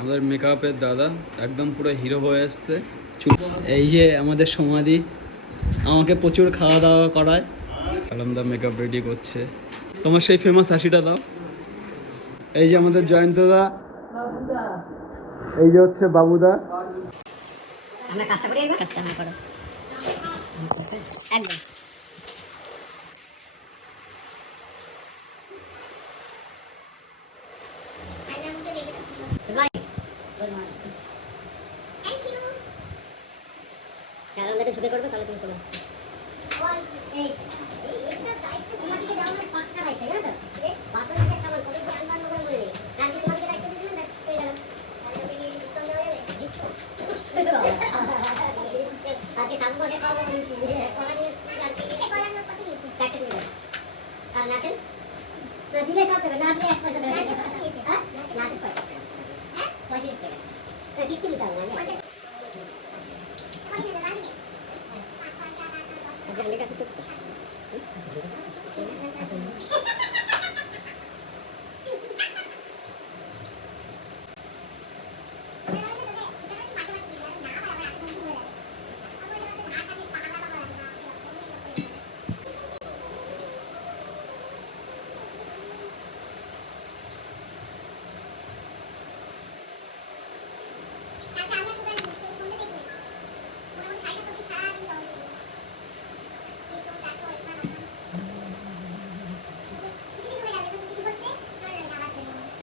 আমাদের মেকআপের দাদা একদম পুরো হিরো হয়ে আসছে। এই যে আমাদের সমাধি, আমাকে প্রচুর খাওয়া দাওয়া করায়। আলমদা মেকআপ রেডি করছে। তোমার সেই ফেমাস হাসিটা দাও। এই যে আমাদের জয়ন্তদা, এই যে হচ্ছে বাবুদা। আমরা কাজটা করি, কাজটা না করো একদম। ঝুঁকে করবে তাহলে তুমি চলে আসবে।